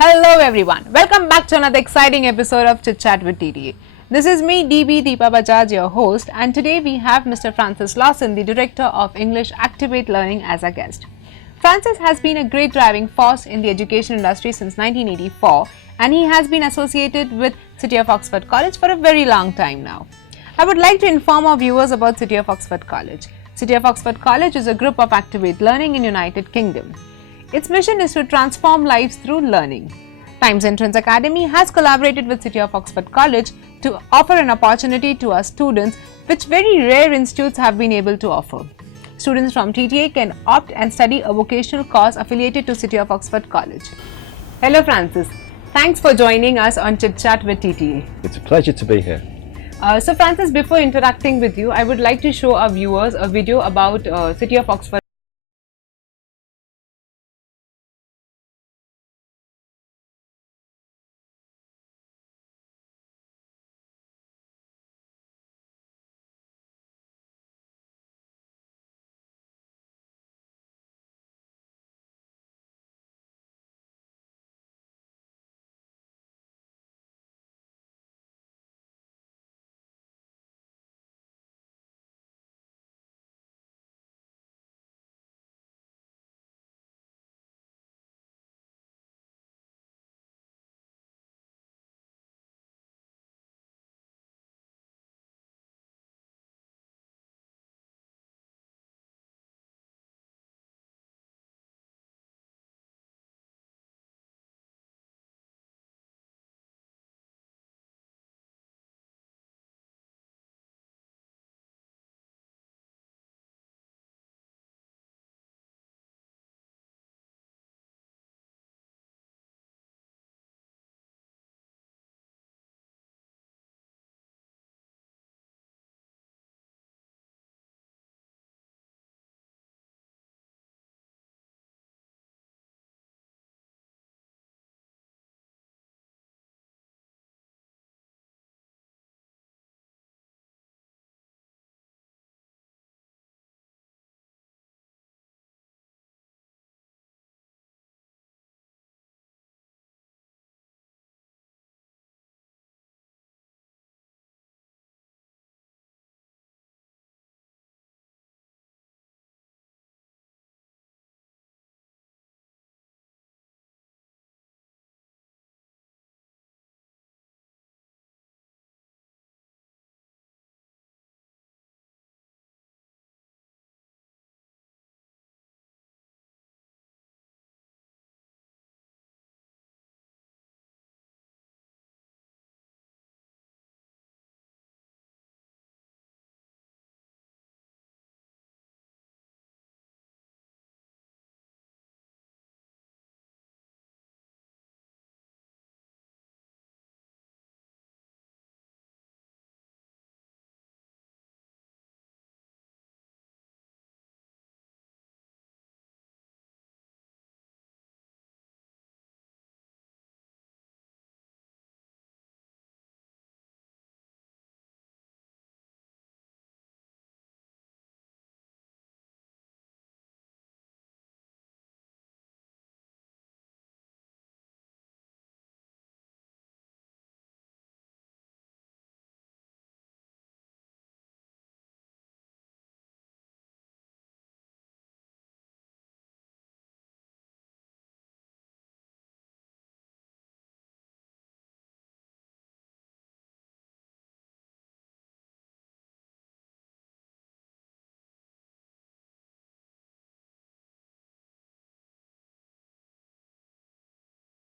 Hello everyone, welcome back to another exciting episode of Chit Chat with TTA. This is me DB Deepa Bajaj, your host, and today we have Mr. Francis Lawson, the Director of English Activate Learning, as our guest. Francis has been a great driving force in the education industry since 1984, and he has been associated with City of Oxford College for a very long time now. I would like to inform our viewers about City of Oxford College. City of Oxford College is a group of Activate Learning in United Kingdom. Its mission is to transform lives through learning. Times Entrance Academy has collaborated with City of Oxford College to offer an opportunity to our students which very rare institutes have been able to offer. Students from TTA can opt and study a vocational course affiliated to City of Oxford College. Hello Francis, thanks for joining us on Chit Chat with TTA. It's a pleasure to be here. So Francis, before interacting with you, I would like to show our viewers a video about City of Oxford.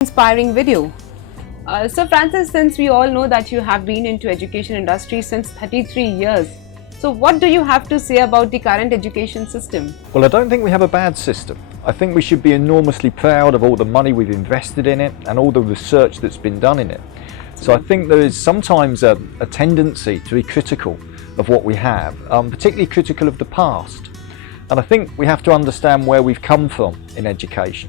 Inspiring video. So Francis, since we all know that you have been into education industry since 33 years, so what do you have to say about the current education system? Well, I don't think we have a bad system. I think we should be enormously proud of all the money we've invested in it and all the research that's been done in it. So I think there is sometimes a tendency to be critical of what we have, particularly critical of the past. And I think we have to understand where we've come from in education.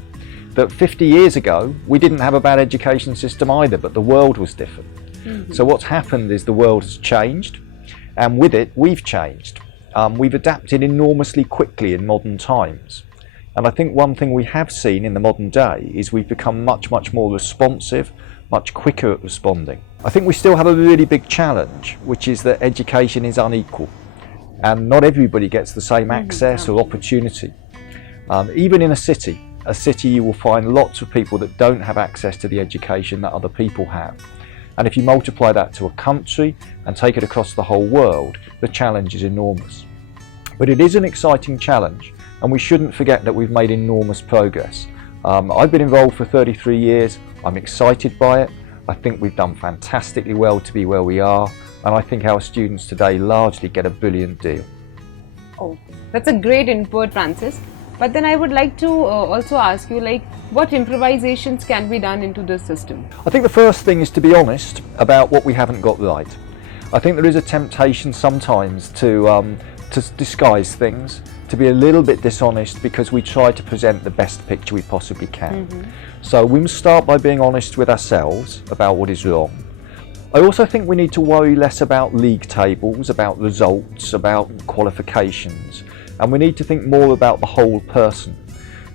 That 50 years ago, we didn't have a bad education system either, but the world was different. So what's happened is the world has changed, and with it, we've changed. We've adapted enormously quickly in modern times. And I think one thing we have seen in the modern day is we've become much more responsive, much quicker at responding. I think we still have a really big challenge, which is that education is unequal and not everybody gets the same access or opportunity. Even in a city you will find lots of people that don't have access to the education that other people have. And if you multiply that to a country and take it across the whole world, the challenge is enormous. But it is an exciting challenge, and we shouldn't forget that we've made enormous progress. I've been involved for 33 years. I'm excited by it. I think we've done fantastically well to be where we are, and I think our students today largely get a brilliant deal. Oh, that's a great input, Francis. But then I would like to also ask you, like, what improvisations can be done into this system? I think the first thing is to be honest about what we haven't got right. I think there is a temptation sometimes to disguise things, to be a little bit dishonest because we try to present the best picture we possibly can. So we must start by being honest with ourselves about what is wrong. I also think we need to worry less about league tables, about results, about qualifications, and we need to think more about the whole person,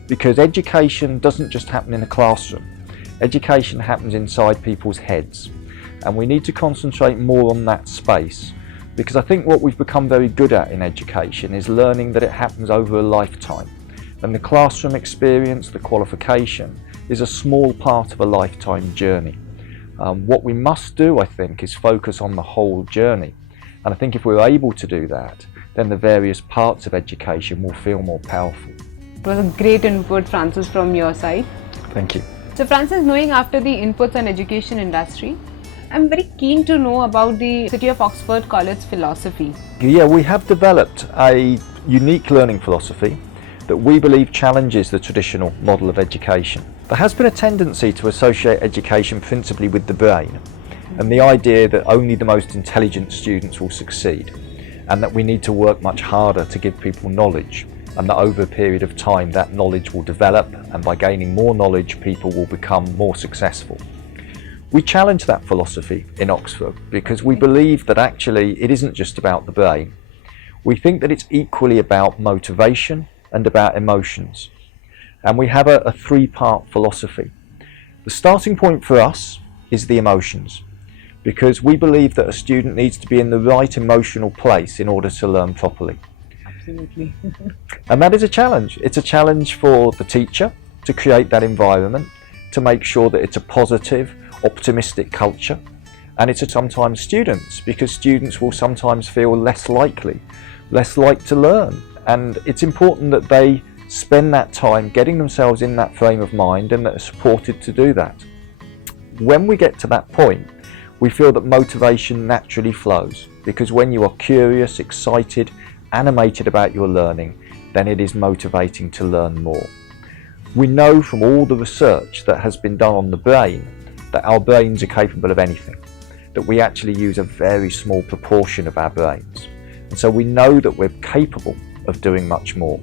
because education doesn't just happen in a classroom. Education happens inside people's heads, and we need to concentrate more on that space, because I think what we've become very good at in education is learning that it happens over a lifetime, and the classroom experience, the qualification, is a small part of a lifetime journey. What we must do, I think, is focus on the whole journey, and I think if we're able to do that, then the various parts of education will feel more powerful. It was a great input, Francis, from your side. Thank you. So, Francis, knowing after the inputs on education industry, I'm very keen to know about the City of Oxford College philosophy. Yeah, we have developed a unique learning philosophy that we believe challenges the traditional model of education. There has been a tendency to associate education principally with the brain, and the idea that only the most intelligent students will succeed, and that we need to work much harder to give people knowledge, and that over a period of time that knowledge will develop, and by gaining more knowledge people will become more successful. We challenge that philosophy in Oxford because we believe that actually it isn't just about the brain. We think that it's equally about motivation and about emotions. And we have a three-part philosophy. The starting point for us is the emotions, because we believe that a student needs to be in the right emotional place in order to learn properly. Absolutely. And that is a challenge. It's a challenge for the teacher to create that environment, to make sure that it's a positive, optimistic culture. And it's sometimes students, because students will sometimes feel less like to learn. And it's important that they spend that time getting themselves in that frame of mind and that are supported to do that. When we get to that point, we feel that motivation naturally flows, because when you are curious, excited, animated about your learning, then it is motivating to learn more. We know from all the research that has been done on the brain that our brains are capable of anything, that we actually use a very small proportion of our brains. And so we know that we're capable of doing much more.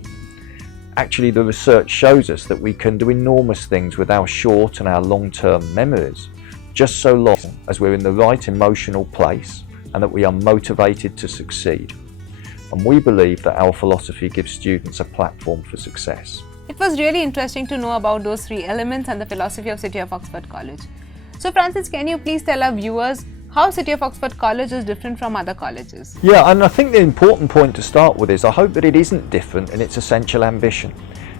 Actually, the research shows us that we can do enormous things with our short and our long-term memories, just so long as we're in the right emotional place and that we are motivated to succeed. And we believe that our philosophy gives students a platform for success. It was really interesting to know about those three elements and the philosophy of City of Oxford College. So, Francis, can you please tell our viewers how City of Oxford College is different from other colleges? Yeah, and I think the important point to start with is I hope that it isn't different in its essential ambition.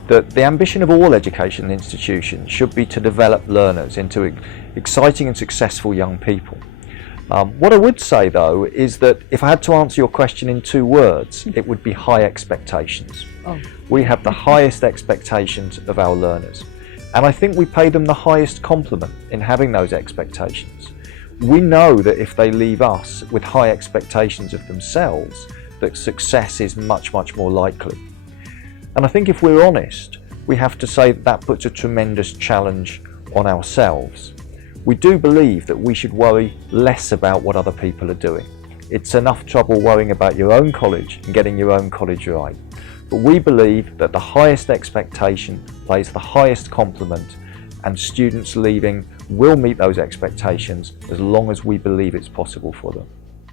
That the ambition of all education institutions should be to develop learners into exciting and successful young people. What I would say though is that if I had to answer your question in two words, it would be high expectations. We have the highest expectations of our learners, and I think we pay them the highest compliment in having those expectations. We know that if they leave us with high expectations of themselves, that success is much more likely. And I think if we're honest, we have to say that puts a tremendous challenge on ourselves. We do believe that we should worry less about what other people are doing. It's enough trouble worrying about your own college and getting your own college right. But we believe that the highest expectation pays the highest compliment, and students leaving will meet those expectations as long as we believe it's possible for them.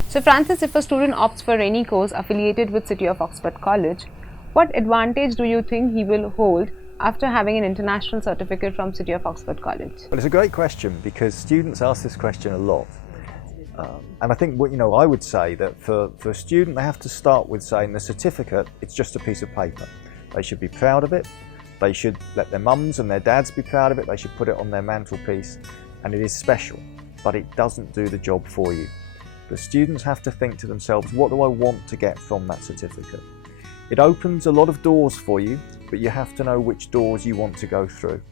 So, Francis, if a student opts for any course affiliated with City of Oxford College, what advantage do you think he will hold after having an international certificate from City of Oxford College? Well, it's a great question because students ask this question a lot. And I think I would say that for a student, they have to start with saying the certificate, it's just a piece of paper. They should be proud of it. They should let their mums and their dads be proud of it. They should put it on their mantelpiece, and it is special, but it doesn't do the job for you. The students have to think to themselves, what do I want to get from that certificate? It opens a lot of doors for you, but you have to know which doors you want to go through.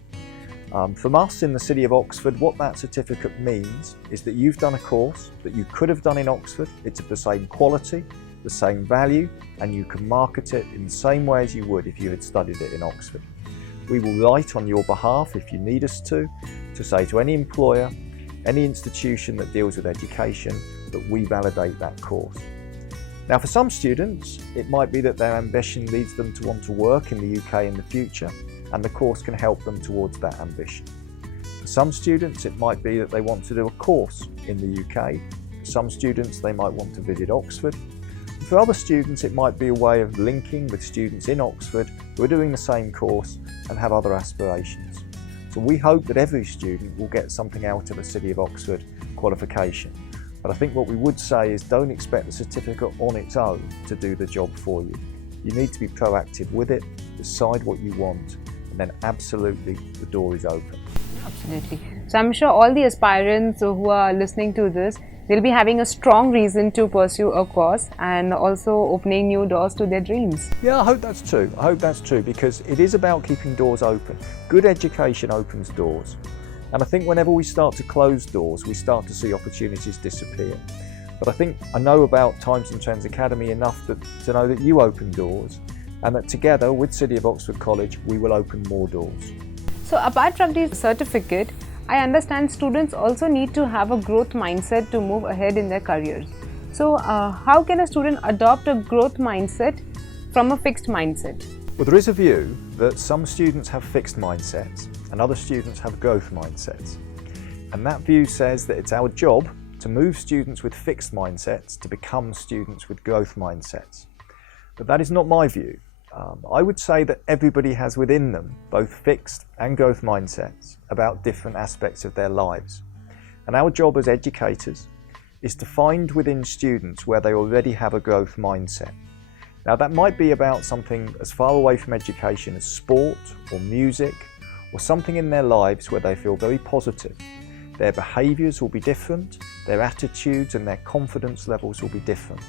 From us in the City of Oxford, what that certificate means is that you've done a course that you could have done in Oxford. It's of the same quality, the same value, and you can market it in the same way as you would if you had studied it in Oxford. We will write on your behalf, if you need us to say to any employer, any institution that deals with education, that we validate that course. Now, for some students, it might be that their ambition leads them to want to work in the UK in the future, and the course can help them towards that ambition. For some students, it might be that they want to do a course in the UK. For some students, they might want to visit Oxford. For other students, it might be a way of linking with students in Oxford who are doing the same course and have other aspirations. So we hope that every student will get something out of a City of Oxford qualification. But I think what we would say is don't expect the certificate on its own to do the job for you. You need to be proactive with it, decide what you want, and then absolutely the door is open. Absolutely. So I'm sure all the aspirants who are listening to this, they'll be having a strong reason to pursue a course and also opening new doors to their dreams. Yeah, I hope that's true. I hope that's true because it is about keeping doors open. Good education opens doors. And I think whenever we start to close doors, we start to see opportunities disappear. But I think I know about Times and Trends Academy enough to know that you open doors and that together with City of Oxford College, we will open more doors. So apart from the certificate, I understand students also need to have a growth mindset to move ahead in their careers. So how can a student adopt a growth mindset from a fixed mindset? Well, there is a view that some students have fixed mindsets and other students have growth mindsets. And that view says that it's our job to move students with fixed mindsets to become students with growth mindsets. But that is not my view. I would say that everybody has within them both fixed and growth mindsets about different aspects of their lives. And our job as educators is to find within students where they already have a growth mindset. Now that might be about something as far away from education as sport or music or something in their lives where they feel very positive. Their behaviours will be different, their attitudes and their confidence levels will be different.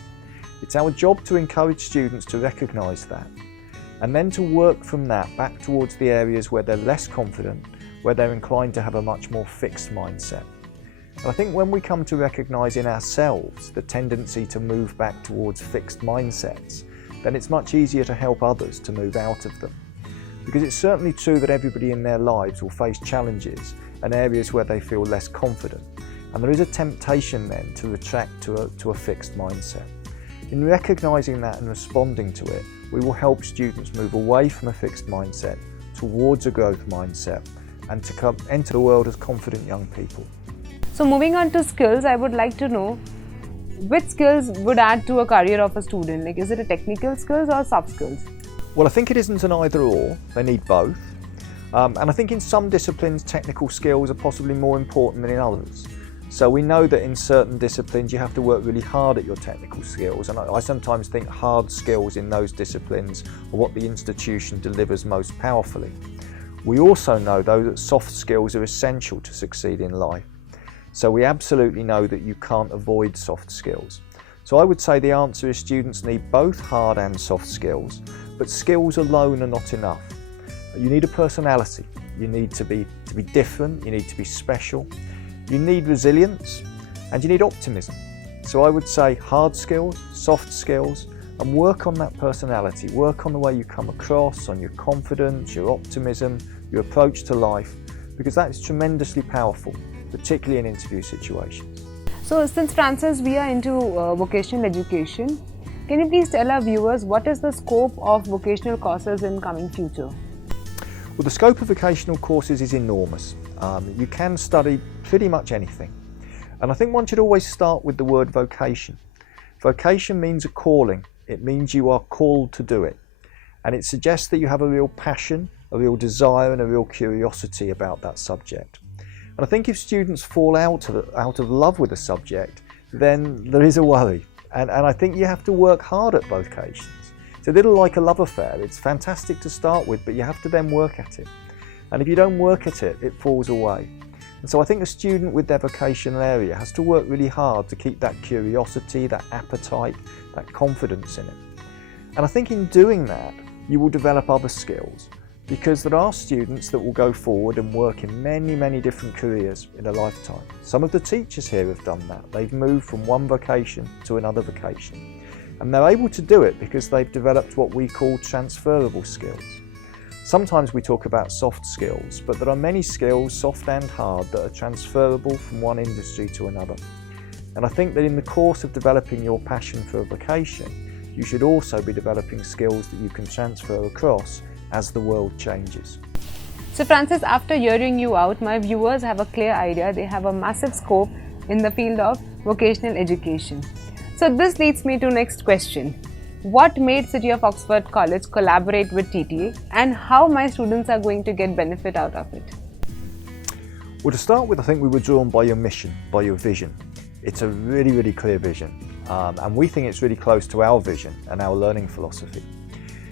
It's our job to encourage students to recognise that and then to work from that back towards the areas where they're less confident, where they're inclined to have a much more fixed mindset. And I think when we come to recognise in ourselves the tendency to move back towards fixed mindsets, then it's much easier to help others to move out of them. Because it's certainly true that everybody in their lives will face challenges and areas where they feel less confident. And there is a temptation then to retract to a fixed mindset. In recognising that and responding to it, we will help students move away from a fixed mindset towards a growth mindset and to enter the world as confident young people. So moving on to skills, I would like to know which skills would add to a career of a student? Like, is it a technical skills or soft skills? Well, I think it isn't an either or, they need both. And I think in some disciplines, technical skills are possibly more important than in others. So we know that in certain disciplines you have to work really hard at your technical skills, and I sometimes think hard skills in those disciplines are what the institution delivers most powerfully. We also know though that soft skills are essential to succeed in life. So we absolutely know that you can't avoid soft skills. So I would say the answer is students need both hard and soft skills, but skills alone are not enough. You need a personality, you need to be different, you need to be special. You need resilience and you need optimism. So I would say hard skills, soft skills, and work on that personality, work on the way you come across, on your confidence, your optimism, your approach to life, because that is tremendously powerful, particularly in interview situations. So since Francis, we are into vocational education, can you please tell our viewers what is the scope of vocational courses in coming future? Well, the scope of vocational courses is enormous. You can study pretty much anything. And I think one should always start with the word vocation. Vocation means a calling. It means you are called to do it. And it suggests that you have a real passion, a real desire and a real curiosity about that subject. And I think if students fall out of love with a subject, then there is a worry. And I think you have to work hard at vocations. It's a little like a love affair. It's fantastic to start with, but you have to then work at it. And if you don't work at it, it falls away. And so I think a student with their vocational area has to work really hard to keep that curiosity, that appetite, that confidence in it. And I think in doing that, you will develop other skills, because there are students that will go forward and work in many, many different careers in a lifetime. Some of the teachers here have done that. They've moved from one vocation to another vocation. And they're able to do it because they've developed what we call transferable skills. Sometimes we talk about soft skills, but there are many skills, soft and hard, that are transferable from one industry to another. And I think that in the course of developing your passion for a vocation, you should also be developing skills that you can transfer across as the world changes. So Francis, after hearing you out, my viewers have a clear idea. They have a massive scope in the field of vocational education. So this leads me to next question. What made City of Oxford College collaborate with TTA, and how my students are going to get benefit out of it? Well, to start with, I think we were drawn by your mission, by your vision. It's a really, really clear vision. And we think it's really close to our vision and our learning philosophy.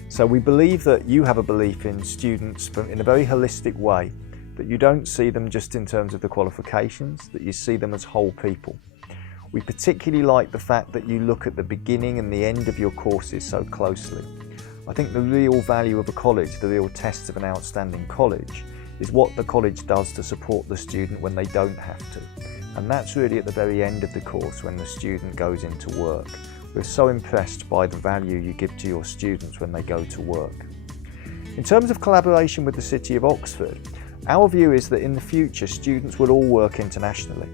So we believe that you have a belief in students in a very holistic way, that you don't see them just in terms of the qualifications, that you see them as whole people. We particularly like the fact that you look at the beginning and the end of your courses so closely. I think the real value of a college, the real test of an outstanding college, is what the college does to support the student when they don't have to. And that's really at the very end of the course when the student goes into work. We're so impressed by the value you give to your students when they go to work. In terms of collaboration with the City of Oxford, our view is that in the future students will all work internationally.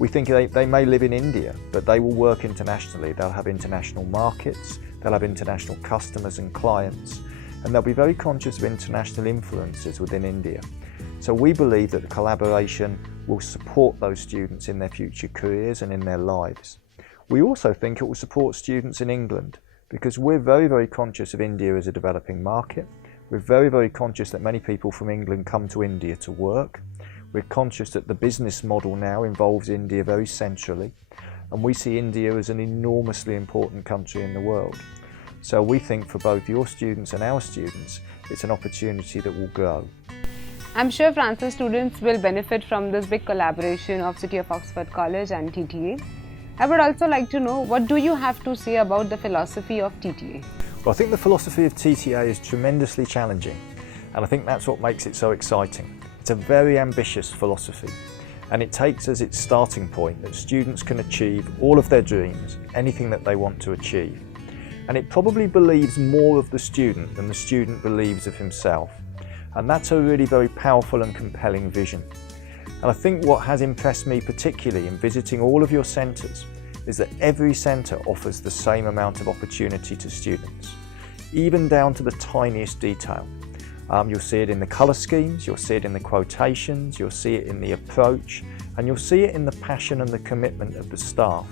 We think they may live in India, but they will work internationally. They'll have international markets, they'll have international customers and clients, and they'll be very conscious of international influences within India. So we believe that the collaboration will support those students in their future careers and in their lives. We also think it will support students in England, because we're very, very conscious of India as a developing market. We're very, very conscious that many people from England come to India to work. We're conscious that the business model now involves India very centrally, and we see India as an enormously important country in the world. So we think for both your students and our students, it's an opportunity that will grow. I'm sure Francis students will benefit from this big collaboration of City of Oxford College and TTA. I would also like to know, what do you have to say about the philosophy of TTA? Well, I think the philosophy of TTA is tremendously challenging, and I think that's what makes it so exciting. It's a very ambitious philosophy, and it takes as its starting point that students can achieve all of their dreams, anything that they want to achieve. And it probably believes more of the student than the student believes of himself. And that's a really very powerful and compelling vision. And I think what has impressed me particularly in visiting all of your centres is that every centre offers the same amount of opportunity to students, even down to the tiniest detail. You'll see it in the colour schemes, you'll see it in the quotations, you'll see it in the approach, and you'll see it in the passion and the commitment of the staff.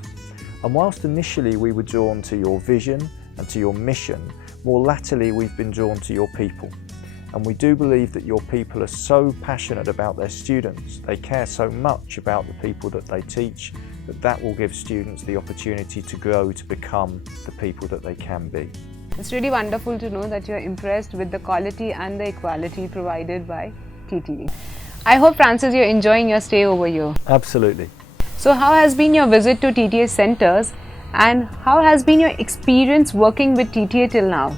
And whilst initially we were drawn to your vision and to your mission, more latterly we've been drawn to your people. And we do believe that your people are so passionate about their students, they care so much about the people that they teach, that will give students the opportunity to grow to become the people that they can be. It's really wonderful to know that you're impressed with the quality and the equality provided by TTA. I hope, Francis, you're enjoying your stay over here. Absolutely. So how has been your visit to TTA centres, and how has been your experience working with TTA till now?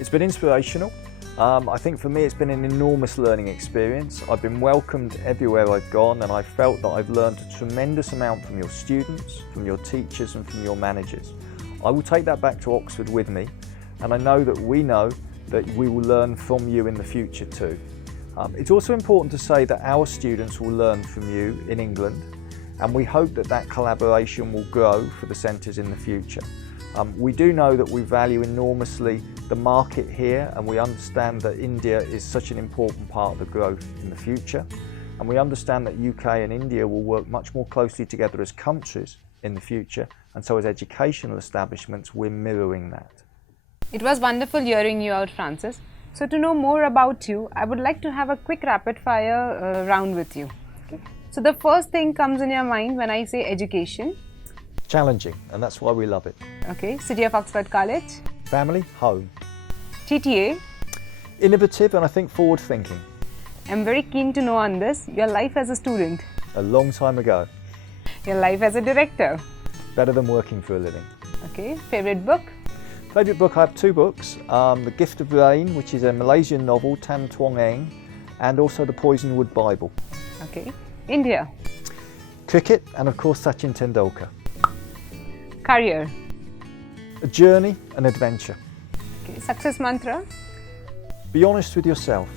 It's been inspirational. I think for me it's been an enormous learning experience. I've been welcomed everywhere I've gone, and I've felt that I've learned a tremendous amount from your students, from your teachers and from your managers. I will take that back to Oxford with me, and I know that we will learn from you in the future too. It's also important to say that our students will learn from you in England, and we hope that that collaboration will grow for the centres in the future. We do know that we value enormously the market here, and we understand that India is such an important part of the growth in the future, and we understand that UK and India will work much more closely together as countries in the future, and so as educational establishments we're mirroring that. It was wonderful hearing you out, Francis. So to know more about you, I would like to have a quick rapid fire round with you. Okay. So the first thing comes in your mind when I say education. Challenging, and that's why we love it. Okay. City of Oxford College. Family, home. TTA. Innovative and I think forward thinking. I'm very keen to know on this, your life as a student. A long time ago. Your life as a director. Better than working for a living. Okay. Favorite book. Favourite book, I have two books. The Gift of Rain, which is a Malaysian novel, Tan Tuong Eng, and also the Poisonwood Bible. Okay. India. Cricket, and of course Sachin Tendulkar. Career. A journey, an adventure. Okay. Success mantra. Be honest with yourself.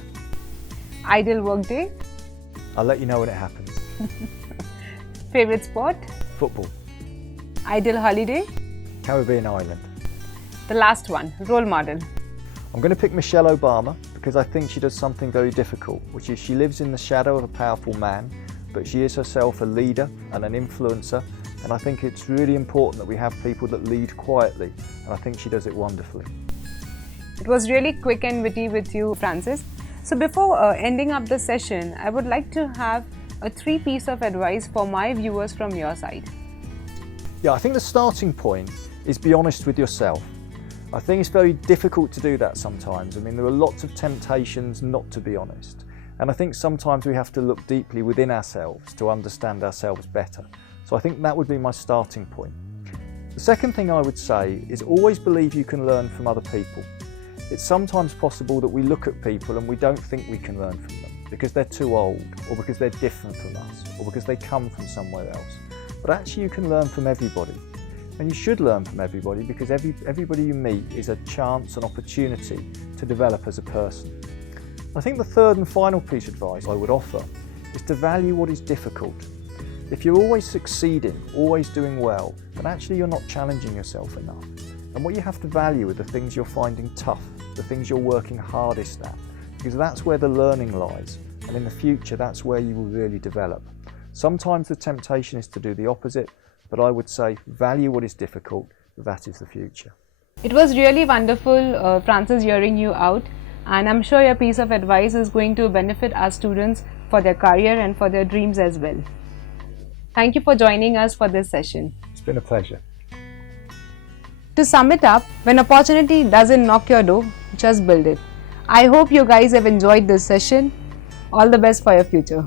Ideal work day. I'll let you know when it happens. Favorite sport. Football. Ideal holiday. Caribbean island. The last one, role model. I'm going to pick Michelle Obama because I think she does something very difficult, which is she lives in the shadow of a powerful man, but she is herself a leader and an influencer, and I think it's really important that we have people that lead quietly, and I think she does it wonderfully. It was really quick and witty with you, Francis. So before ending up the session, I would like to have a 3 piece of advice for my viewers from your side. Yeah, I think the starting point is be honest with yourself. I think it's very difficult to do that sometimes. I mean, there are lots of temptations not to be honest. And I think sometimes we have to look deeply within ourselves to understand ourselves better. So I think that would be my starting point. The second thing I would say is always believe you can learn from other people. It's sometimes possible that we look at people and we don't think we can learn from them because they're too old, or because they're different from us, or because they come from somewhere else. But actually you can learn from everybody. And you should learn from everybody because everybody you meet is a chance, an opportunity to develop as a person. I think the third and final piece of advice I would offer is to value what is difficult. If you're always succeeding, always doing well, then actually you're not challenging yourself enough. And what you have to value are the things you're finding tough, the things you're working hardest at, because that's where the learning lies. And in the future, that's where you will really develop. Sometimes the temptation is to do the opposite, but I would say value what is difficult, that is the future. It was really wonderful, Francis, hearing you out, and I'm sure your piece of advice is going to benefit our students for their career and for their dreams as well. Thank you for joining us for this session. It's been a pleasure. To sum it up, when opportunity doesn't knock your door, just build it. I hope you guys have enjoyed this session. All the best for your future.